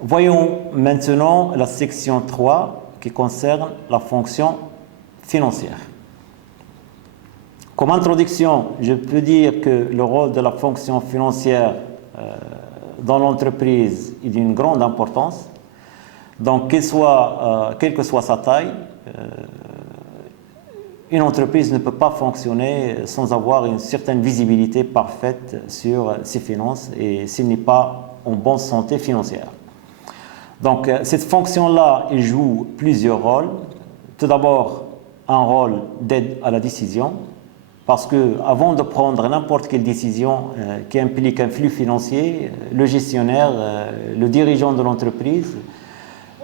Voyons maintenant la section 3 qui concerne la fonction financière. Comme introduction, je peux dire que le rôle de la fonction financière dans l'entreprise est d'une grande importance. Donc, quelle que soit sa taille, une entreprise ne peut pas fonctionner sans avoir une certaine visibilité parfaite sur ses finances et s'il n'est pas en bonne santé financière. Donc, cette fonction-là, elle joue plusieurs rôles. Tout d'abord, un rôle d'aide à la décision, parce qu'avant de prendre n'importe quelle décision qui implique un flux financier, le gestionnaire, le dirigeant de l'entreprise,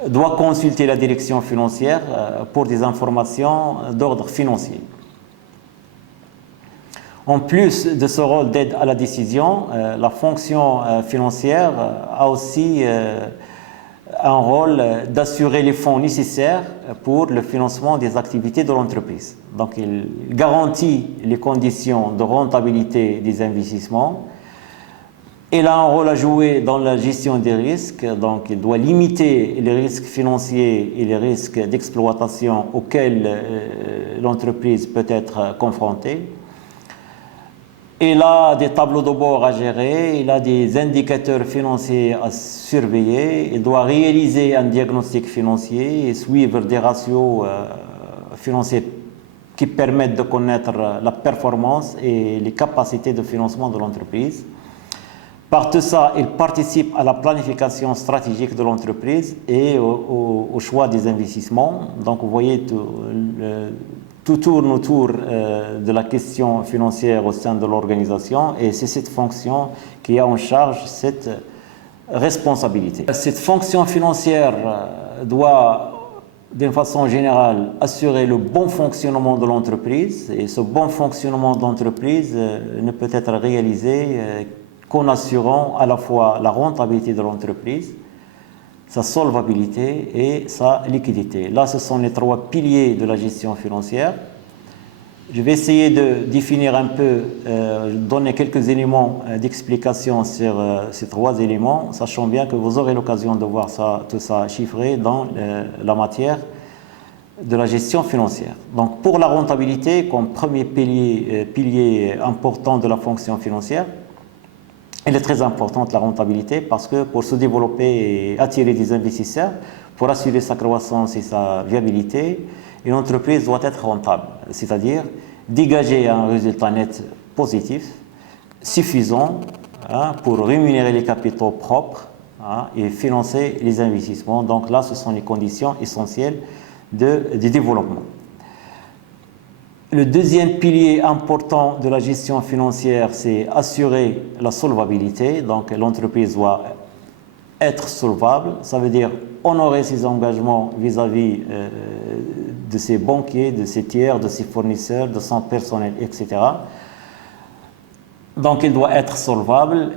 doit consulter la direction financière pour des informations d'ordre financier. En plus de ce rôle d'aide à la décision, la fonction financière a aussi un rôle d'assurer les fonds nécessaires pour le financement des activités de l'entreprise. Donc, il garantit les conditions de rentabilité des investissements. Il a un rôle à jouer dans la gestion des risques, donc il doit limiter les risques financiers et les risques d'exploitation auxquels l'entreprise peut être confrontée. Il a des tableaux de bord à gérer, il a des indicateurs financiers à surveiller, il doit réaliser un diagnostic financier et suivre des ratios financiers qui permettent de connaître la performance et les capacités de financement de l'entreprise. Par tout ça, il participe à la planification stratégique de l'entreprise et au choix des investissements. Donc, vous voyez, tout tourne autour de la question financière au sein de l'organisation et c'est cette fonction qui a en charge cette responsabilité. Cette fonction financière doit, d'une façon générale, assurer le bon fonctionnement de l'entreprise et ce bon fonctionnement de l'entreprise ne peut être réalisé qu'en assurant à la fois la rentabilité de l'entreprise, sa solvabilité et sa liquidité. Là, ce sont les trois piliers de la gestion financière. Je vais essayer de définir un peu, donner quelques éléments d'explication sur ces trois éléments, sachant bien que vous aurez l'occasion de voir tout ça chiffré dans la matière de la gestion financière. Donc, pour la rentabilité, comme premier pilier important de la fonction financière, elle est très importante, la rentabilité, parce que pour se développer et attirer des investisseurs, pour assurer sa croissance et sa viabilité, une entreprise doit être rentable, c'est-à-dire dégager un résultat net positif, suffisant pour rémunérer les capitaux propres et financer les investissements. Donc là, ce sont les conditions essentielles du développement. Le deuxième pilier important de la gestion financière, c'est assurer la solvabilité. Donc, l'entreprise doit être solvable. Ça veut dire honorer ses engagements vis-à-vis de ses banquiers, de ses tiers, de ses fournisseurs, de son personnel, etc. Donc, il doit être solvable.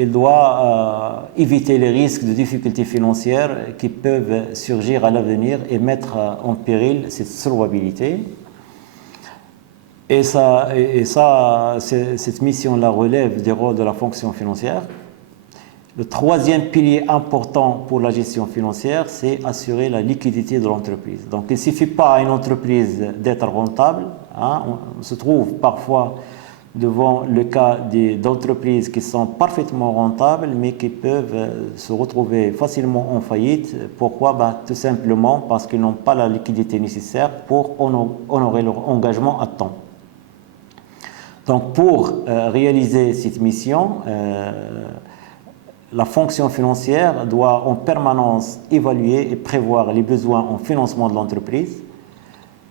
Il doit éviter les risques de difficultés financières qui peuvent surgir à l'avenir et mettre en péril cette solvabilité. Et cette mission-là relève des rôles de la fonction financière. Le troisième pilier important pour la gestion financière, c'est assurer la liquidité de l'entreprise. Donc, il ne suffit pas à une entreprise d'être rentable. On se trouve parfois devant le cas d'entreprises qui sont parfaitement rentables, mais qui peuvent se retrouver facilement en faillite. Pourquoi ? Tout simplement parce qu'ils n'ont pas la liquidité nécessaire pour honorer leur engagement à temps. Donc, pour réaliser cette mission, la fonction financière doit en permanence évaluer et prévoir les besoins en financement de l'entreprise,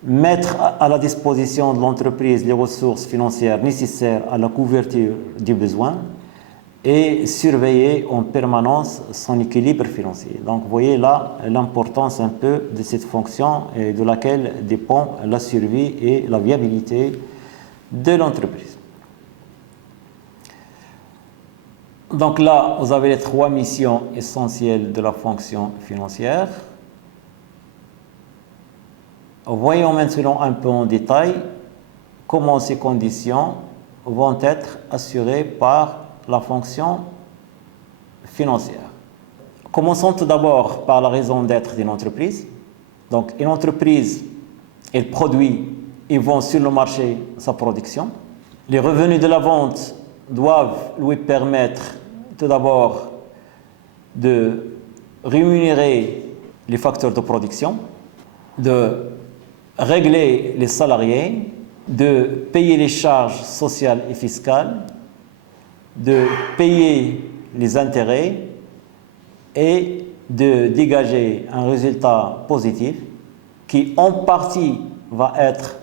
mettre à la disposition de l'entreprise les ressources financières nécessaires à la couverture des besoins et surveiller en permanence son équilibre financier. Donc, vous voyez là l'importance un peu de cette fonction et de laquelle dépend la survie et la viabilité de l'entreprise. Donc là, vous avez les trois missions essentielles de la fonction financière. Voyons maintenant un peu en détail comment ces conditions vont être assurées par la fonction financière. Commençons tout d'abord par la raison d'être d'une entreprise. Donc, une entreprise, elle produit et vend sur le marché sa production. Les revenus de la vente doivent lui permettre tout d'abord de rémunérer les facteurs de production, de régler les salariés, de payer les charges sociales et fiscales, de payer les intérêts et de dégager un résultat positif qui en partie va être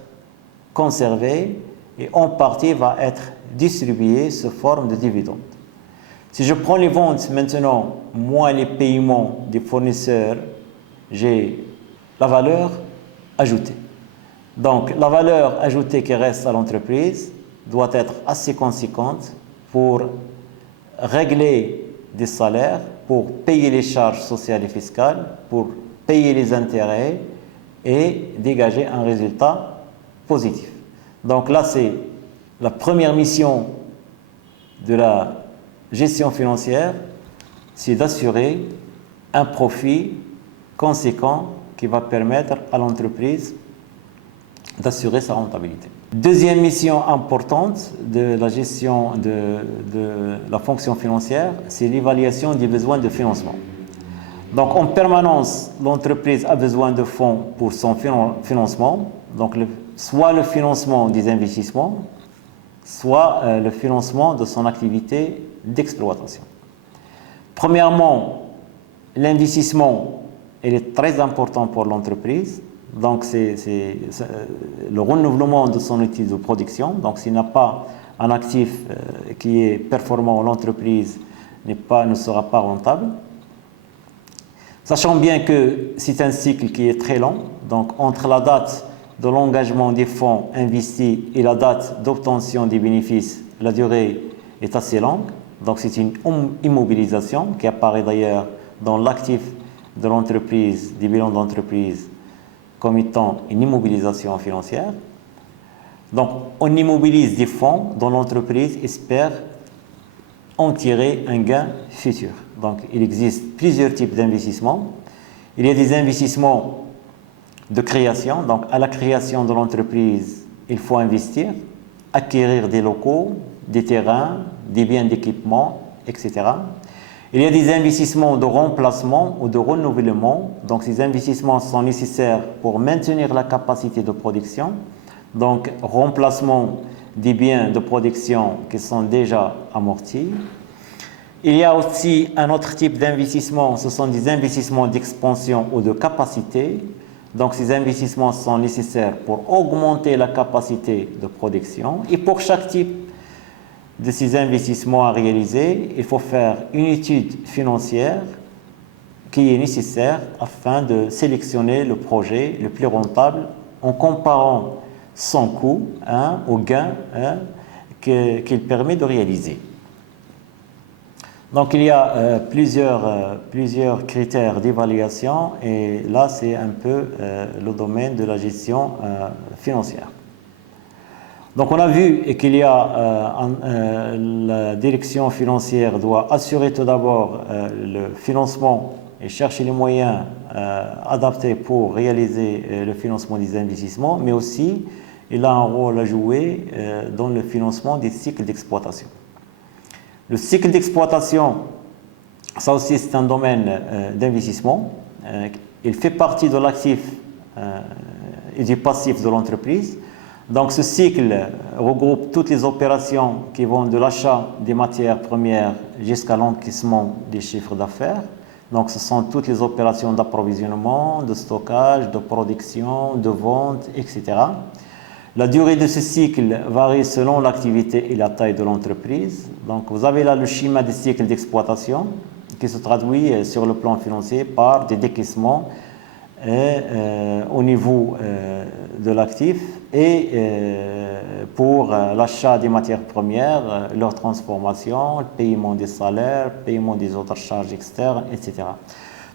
conservé et en partie va être distribué sous forme de dividendes. Si je prends les ventes maintenant, moins les paiements des fournisseurs, j'ai la valeur ajoutée. Donc la valeur ajoutée qui reste à l'entreprise doit être assez conséquente pour régler des salaires, pour payer les charges sociales et fiscales, pour payer les intérêts et dégager un résultat positif. Donc là, c'est la première mission de la gestion financière, c'est d'assurer un profit conséquent qui va permettre à l'entreprise d'assurer sa rentabilité. Deuxième mission importante de la gestion de la fonction financière, c'est l'évaluation des besoins de financement. Donc en permanence, l'entreprise a besoin de fonds pour son financement, donc soit le financement des investissements, soit le financement de son activité d'exploitation. Premièrement, l'investissement est très important pour l'entreprise. Donc, c'est le renouvellement de son outil de production. Donc, s'il n'a pas un actif qui est performant, l'entreprise ne sera pas rentable. Sachant bien que c'est un cycle qui est très long. Donc, entre la date de l'engagement des fonds investis et la date d'obtention des bénéfices, la durée est assez longue. Donc, c'est une immobilisation qui apparaît d'ailleurs dans l'actif de l'entreprise, des bilans d'entreprise, comme étant une immobilisation financière. Donc, on immobilise des fonds dont l'entreprise espère en tirer un gain futur. Donc, il existe plusieurs types d'investissements. Il y a des investissements de création. Donc, à la création de l'entreprise, il faut investir, acquérir des locaux, des terrains, des biens d'équipement, etc. Il y a des investissements de remplacement ou de renouvellement. Donc, ces investissements sont nécessaires pour maintenir la capacité de production. Donc, remplacement des biens de production qui sont déjà amortis. Il y a aussi un autre type d'investissement, ce sont des investissements d'expansion ou de capacité. Donc, ces investissements sont nécessaires pour augmenter la capacité de production. Et pour chaque type de ces investissements à réaliser, il faut faire une étude financière qui est nécessaire afin de sélectionner le projet le plus rentable en comparant son coût au gain qu'il permet de réaliser. Donc il y a plusieurs critères d'évaluation et là c'est un peu le domaine de la gestion financière. Donc on a vu qu'il y a la direction financière doit assurer tout d'abord le financement et chercher les moyens adaptés pour réaliser le financement des investissements, mais aussi il a un rôle à jouer dans le financement des cycles d'exploitation. Le cycle d'exploitation, ça aussi c'est un domaine d'investissement. Il fait partie de l'actif et du passif de l'entreprise. Donc ce cycle regroupe toutes les opérations qui vont de l'achat des matières premières jusqu'à l'encaissement des chiffres d'affaires. Donc ce sont toutes les opérations d'approvisionnement, de stockage, de production, de vente, etc. La durée de ce cycle varie selon l'activité et la taille de l'entreprise. Donc vous avez là le schéma des cycles d'exploitation qui se traduit sur le plan financier par des décaissements au niveau de l'actif et pour l'achat des matières premières, leur transformation, le paiement des salaires, le paiement des autres charges externes, etc.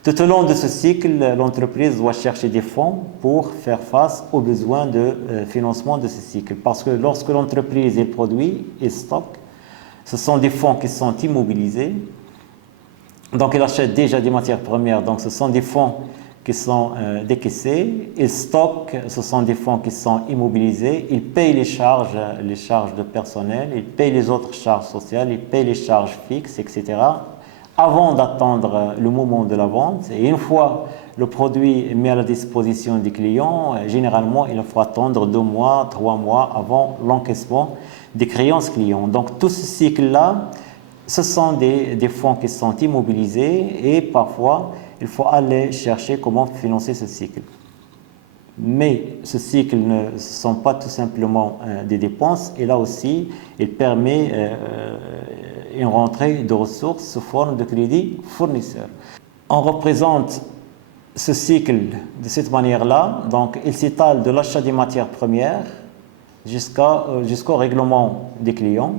Tout au long de ce cycle, l'entreprise doit chercher des fonds pour faire face aux besoins de financement de ce cycle. Parce que lorsque l'entreprise produit et stocke, ce sont des fonds qui sont immobilisés Donc, il achète déjà des matières premières. Donc, ce sont des fonds qui sont décaissés. Il stocke, ce sont des fonds qui sont immobilisés. Il paye les charges de personnel, il paye les autres charges sociales, il paye les charges fixes, etc. avant d'attendre le moment de la vente. Et une fois le produit est mis à la disposition des clients, généralement, il faut attendre 2 mois, 3 mois avant l'encaissement des créances clients. Donc, tout ce cycle-là, ce sont des fonds qui sont immobilisés et parfois, il faut aller chercher comment financer ce cycle. Mais ce cycle ne sont pas tout simplement des dépenses et là aussi, il permet une rentrée de ressources sous forme de crédit fournisseur. On représente ce cycle de cette manière-là, donc il s'étale de l'achat des matières premières jusqu'au règlement des clients.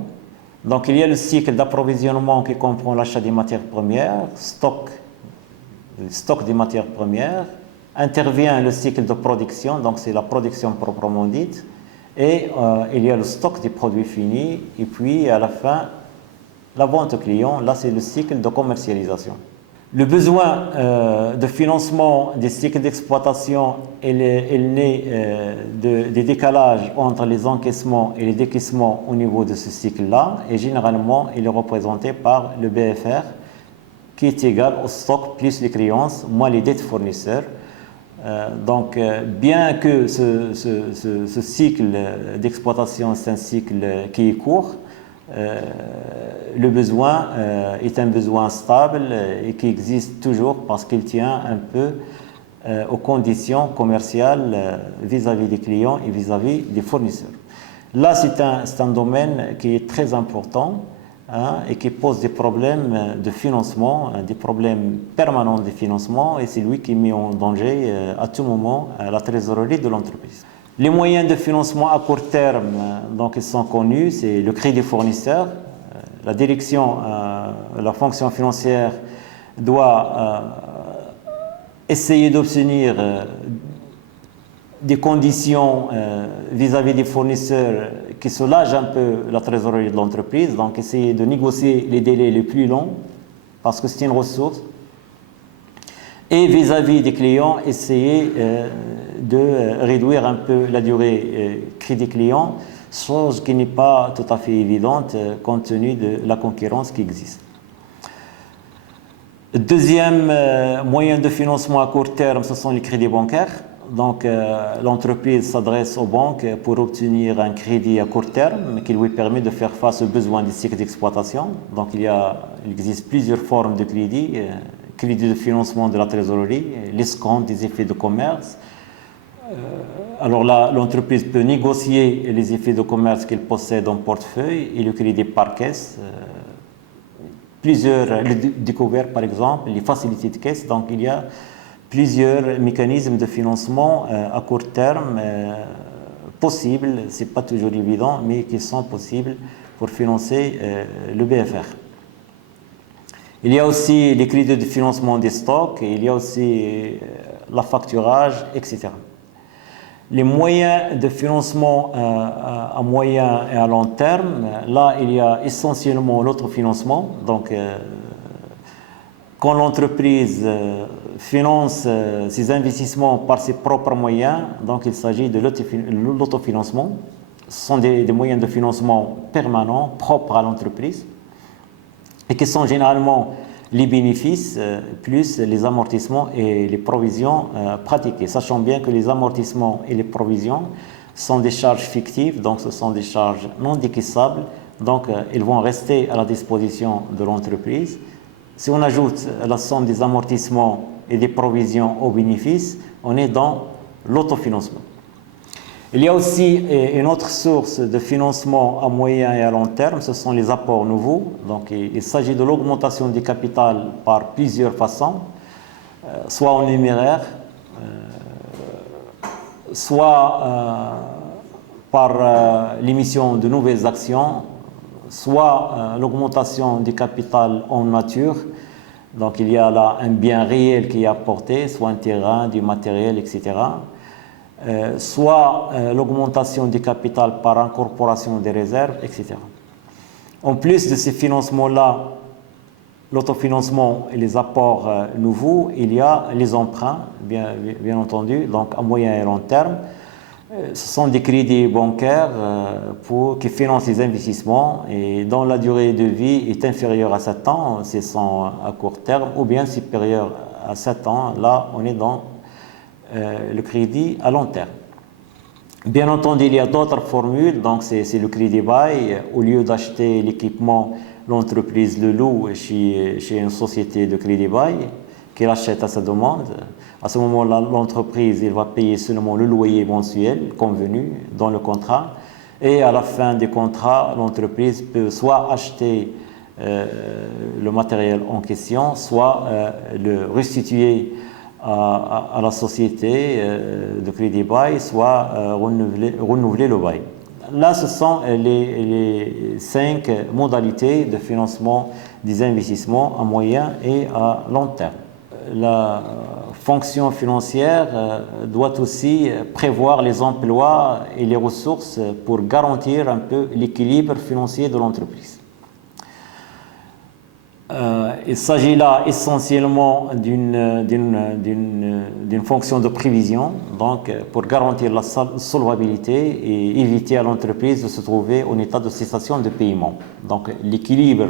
Donc il y a le cycle d'approvisionnement qui comprend l'achat des matières premières, stock des matières premières, intervient le cycle de production, donc c'est la production proprement dite, et il y a le stock des produits finis, et puis à la fin, la vente au client, là c'est le cycle de commercialisation. Le besoin de financement des cycles d'exploitation, il naît des décalages entre les encaissements et les décaissements au niveau de ce cycle-là, et généralement il est représenté par le BFR, qui est égal au stock plus les créances moins les dettes fournisseurs. Donc, bien que ce cycle d'exploitation, c'est un cycle qui est court, le besoin est un besoin stable et qui existe toujours parce qu'il tient un peu aux conditions commerciales vis-à-vis des clients et vis-à-vis des fournisseurs. Là, c'est un domaine qui est très important et qui pose des problèmes de financement, des problèmes permanents de financement, et c'est lui qui met en danger à tout moment la trésorerie de l'entreprise. Les moyens de financement à court terme, donc ils sont connus, c'est le crédit fournisseur. La direction, la fonction financière doit essayer d'obtenir des conditions vis-à-vis des fournisseurs qui soulagent un peu la trésorerie de l'entreprise, donc essayer de négocier les délais les plus longs, parce que c'est une ressource, et vis-à-vis des clients, essayer de réduire un peu la durée crédit client, chose qui n'est pas tout à fait évidente compte tenu de la concurrence qui existe. Deuxième moyen de financement à court terme, ce sont les crédits bancaires. Donc, l'entreprise s'adresse aux banques pour obtenir un crédit à court terme qui lui permet de faire face aux besoins des cycles d'exploitation. Donc, il existe plusieurs formes de crédit. Crédit de financement de la trésorerie, l'escompte des effets de commerce. Alors là, l'entreprise peut négocier les effets de commerce qu'elle possède en portefeuille et le crédit par caisse. Les découvertes, par exemple, les facilités de caisse. Donc, il y a plusieurs mécanismes de financement à court terme possibles, ce n'est pas toujours évident, mais qui sont possibles pour financer le BFR. Il y a aussi les crédits de financement des stocks, il y a aussi la facturage, etc. Les moyens de financement à moyen et à long terme, là il y a essentiellement l'autofinancement. Donc, quand l'entreprise finance ses investissements par ses propres moyens, donc il s'agit de l'autofinancement. Ce sont des moyens de financement permanents, propres à l'entreprise, et qui sont généralement les bénéfices plus les amortissements et les provisions pratiquées. Sachant bien que les amortissements et les provisions sont des charges fictives, donc ce sont des charges non décaissables, donc ils vont rester à la disposition de l'entreprise. Si on ajoute la somme des amortissements et des provisions aux bénéfices, on est dans l'autofinancement. Il y a aussi une autre source de financement à moyen et à long terme, ce sont les apports nouveaux. Donc, il s'agit de l'augmentation du capital par plusieurs façons, soit en numéraire, soit par l'émission de nouvelles actions, soit l'augmentation du capital en nature. Donc, il y a là un bien réel qui est apporté, soit un terrain, du matériel, etc. Soit l'augmentation du capital par incorporation des réserves, etc. En plus de ces financements-là l'autofinancement et les apports nouveaux, il y a les emprunts, bien entendu, donc à moyen et long terme. Ce sont des crédits bancaires qui financent les investissements et dont la durée de vie est inférieure à 7 ans, c'est sont à court terme, ou bien supérieure à 7 ans. Là, on est dans le crédit à long terme. Bien entendu, il y a d'autres formules, donc c'est le crédit bail. Au lieu d'acheter l'équipement, l'entreprise le loue chez une société de crédit bail qu'elle achète à sa demande. À ce moment-là, l'entreprise va payer seulement le loyer mensuel convenu dans le contrat. Et à la fin du contrat, l'entreprise peut soit acheter le matériel en question, soit le restituer à la société de crédit bail, soit renouveler le bail. Là, ce sont les 5 modalités de financement des investissements à moyen et à long terme. La fonction financière doit aussi prévoir les emplois et les ressources pour garantir un peu l'équilibre financier de l'entreprise. Il s'agit là essentiellement d'une fonction de prévision, donc pour garantir la solvabilité et éviter à l'entreprise de se trouver en état de cessation de paiement. Donc l'équilibre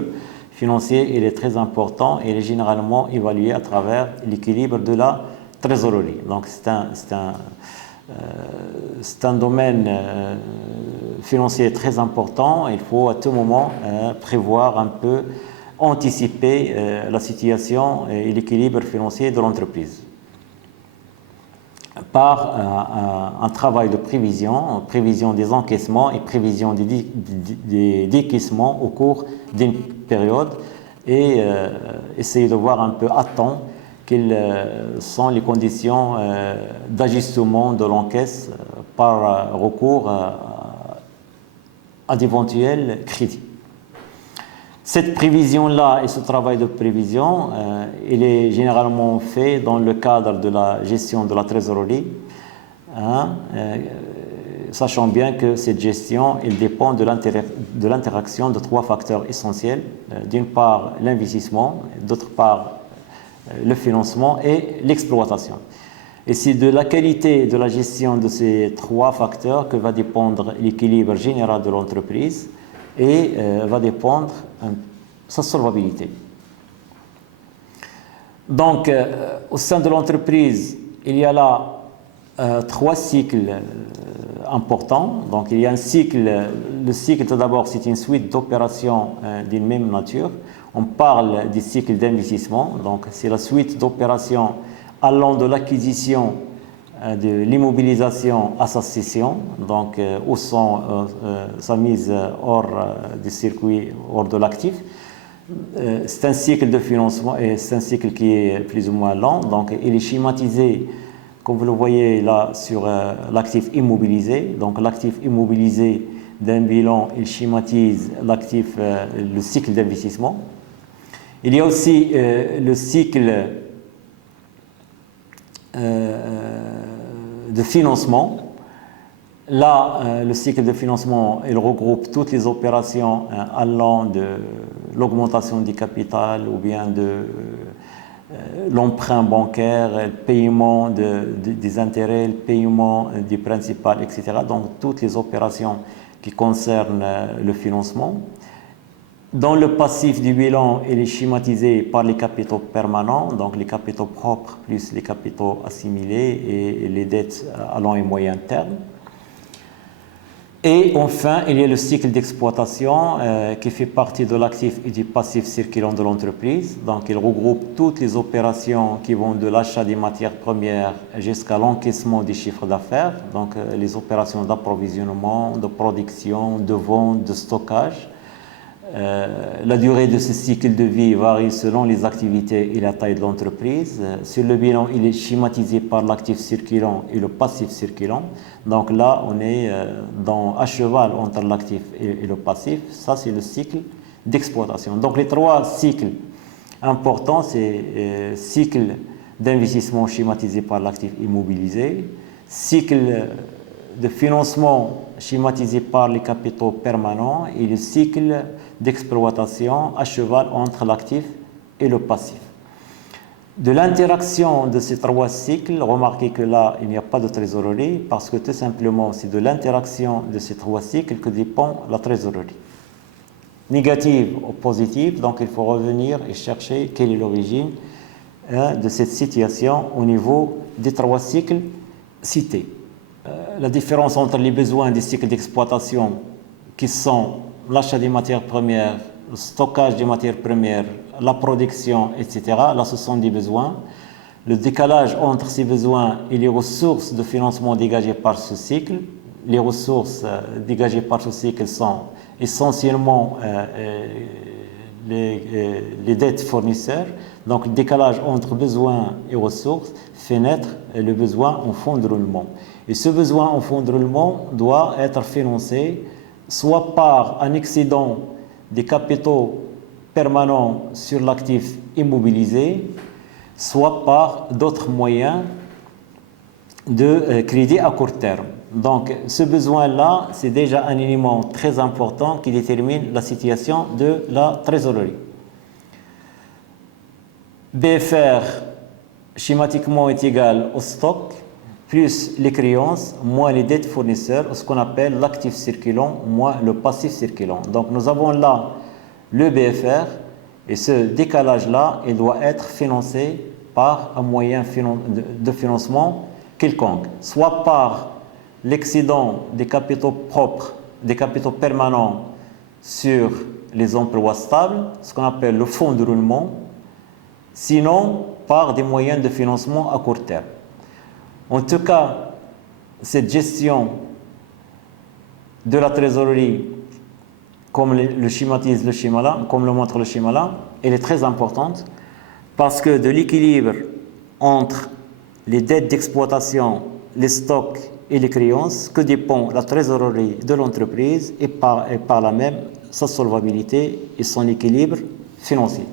financier il est très important et il est généralement évalué à travers l'équilibre de la trésorerie. Donc c'est un domaine financier très important. Il faut à tout moment prévoir un peu, anticiper la situation et l'équilibre financier de l'entreprise par un travail de prévision des encaissements et prévision des décaissements au cours d'une période et essayer de voir un peu à temps quelles sont les conditions d'ajustement de l'encaisse par recours à d'éventuels crédits. Cette prévision-là et ce travail de prévision, il est généralement fait dans le cadre de la gestion de la trésorerie, sachant bien que cette gestion elle dépend de l'interaction de 3 facteurs essentiels. D'une part, l'investissement, d'autre part, le financement et l'exploitation. Et c'est de la qualité de la gestion de ces 3 facteurs que va dépendre l'équilibre général de l'entreprise et va dépendre sa solvabilité. Donc, au sein de l'entreprise, il y a là 3 cycles importants. Donc, il y a un cycle, le cycle tout d'abord, c'est une suite d'opérations d'une même nature. On parle du cycle d'investissement, donc c'est la suite d'opérations allant de l'acquisition de l'immobilisation à sa cession, donc où sont sa mise hors du circuit, hors de l'actif. C'est un cycle de financement et c'est un cycle qui est plus ou moins lent, donc il est schématisé, comme vous le voyez là, sur l'actif immobilisé. Donc l'actif immobilisé d'un bilan, il schématise l'actif, le cycle d'investissement. Il y a aussi le cycle de financement. Là, le cycle de financement, il regroupe toutes les opérations allant de l'augmentation du capital ou bien de l'emprunt bancaire, le paiement des intérêts, le paiement du principal, etc. Donc, toutes les opérations qui concernent le financement. Dans le passif du bilan, il est schématisé par les capitaux permanents, donc les capitaux propres plus les capitaux assimilés et les dettes à long et moyen terme. Et enfin, il y a le cycle d'exploitation qui fait partie de l'actif et du passif circulant de l'entreprise. Donc, il regroupe toutes les opérations qui vont de l'achat des matières premières jusqu'à l'encaissement des chiffres d'affaires. Donc, les opérations d'approvisionnement, de production, de vente, de stockage. La durée de ce cycle de vie varie selon les activités et la taille de l'entreprise. Sur le bilan, il est schématisé par l'actif circulant et le passif circulant. Donc là, on est à cheval entre l'actif et le passif. Ça, c'est le cycle d'exploitation. Donc les 3 cycles importants, c'est cycle d'investissement schématisé par l'actif immobilisé, cycle de financement schématisé par les capitaux permanents et le cycle d'exploitation à cheval entre l'actif et le passif. De l'interaction de ces trois cycles, remarquez que là, il n'y a pas de trésorerie parce que tout simplement, c'est de l'interaction de ces trois cycles que dépend la trésorerie. Négative ou positive, donc il faut revenir et chercher quelle est l'origine de cette situation au niveau des trois cycles cités. La différence entre les besoins des cycles d'exploitation qui sont l'achat des matières premières, le stockage des matières premières, la production, etc. Là, ce sont des besoins. Le décalage entre ces besoins et les ressources de financement dégagées par ce cycle. Les ressources dégagées par ce cycle sont essentiellement les dettes fournisseurs. Donc, le décalage entre besoins et ressources fait naître le besoin en fonds de roulement. Et ce besoin en fonds de roulement doit être financé soit par un excédent des capitaux permanents sur l'actif immobilisé, soit par d'autres moyens de crédit à court terme. Donc, ce besoin-là, c'est déjà un élément très important qui détermine la situation de la trésorerie. BFR, schématiquement, est égal au stock, plus les créances, moins les dettes fournisseurs, ce qu'on appelle l'actif circulant, moins le passif circulant. Donc, nous avons là le BFR, et ce décalage-là, il doit être financé par un moyen de financement quelconque, soit par l'excédent des capitaux propres, des capitaux permanents sur les emplois stables, ce qu'on appelle le fonds de roulement, sinon par des moyens de financement à court terme. En tout cas, cette gestion de la trésorerie, comme le schématise le schéma là, comme le montre le schéma là, elle est très importante parce que de l'équilibre entre les dettes d'exploitation, les stocks et les créances, que dépend la trésorerie de l'entreprise et par là même sa solvabilité et son équilibre financier.